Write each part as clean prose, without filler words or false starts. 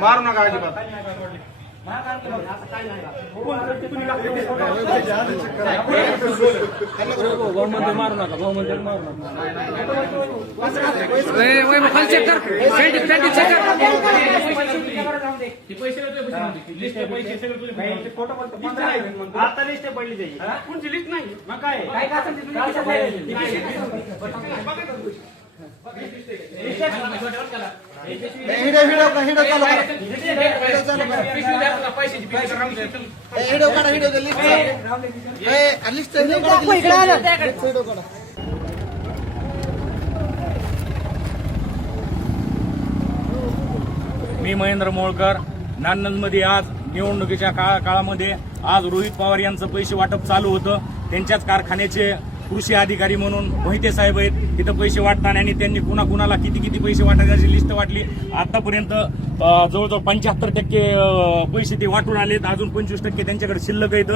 मारू नका अजिबात. मारू नका आता लिस्ट पडली त्याची कोणची लिस्ट नाही मग काय मी महेंद्र मोळकर. नान्नजमध्ये आज निवडणुकीच्या काळामध्ये आज रोहित पवार यांचं पैसे वाटप चालू होतं. त्यांच्याच कारखान्याचे कृषी अधिकारी म्हणून मोहिते साहेब आहेत. तिथं पैसे वाटताना आणि त्यांनी कुणाला किती पैसे वाटायची लिस्ट वाटली. आतापर्यंत जवळजवळ 75% पैसे ते वाटून आलेत. अजून 25% त्यांच्याकडे शिल्लक आहेत.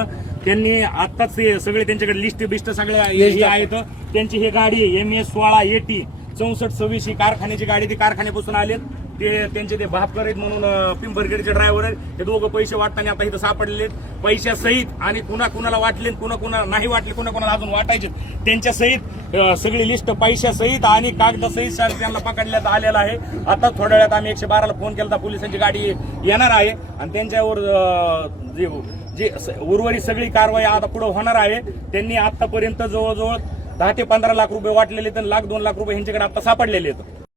त्यांनी आत्ताच ते सगळे त्यांच्याकडे लिस्ट बिस्ट सगळ्या हे आहेत. त्यांची ही गाडी MS16 AT 6426 ही कारखान्याची गाडी, ती कारखान्यापासून आलेत. ते त्यांचे ते भापकर आहेत म्हणून पिंपरखेडचे ड्रायव्हर आहेत. ते दोघं पैसे वाटताना आता इथं सापडलेले पैशासहित आणि कुणाला वाटले कुणाला नाही वाटले कुणाला अजून वाटायचे त्यांच्या सहित सगळी लिस्ट पैशासहित आणि कागदासहित त्यांना पकडण्यात आलेला आहे. आता थोड्या वेळात आम्ही 112ला फोन केला, पोलिसांची गाडी येणार आहे आणि त्यांच्यावर जे उर्वरित सगळी कारवाई आता पुढे होणार आहे. त्यांनी आतापर्यंत जवळजवळ 10 ते 15 लाख रुपये वाटलेले तर 1-2 लाख रुपये ह्यांच्याकडे आता सापडलेले आहेत.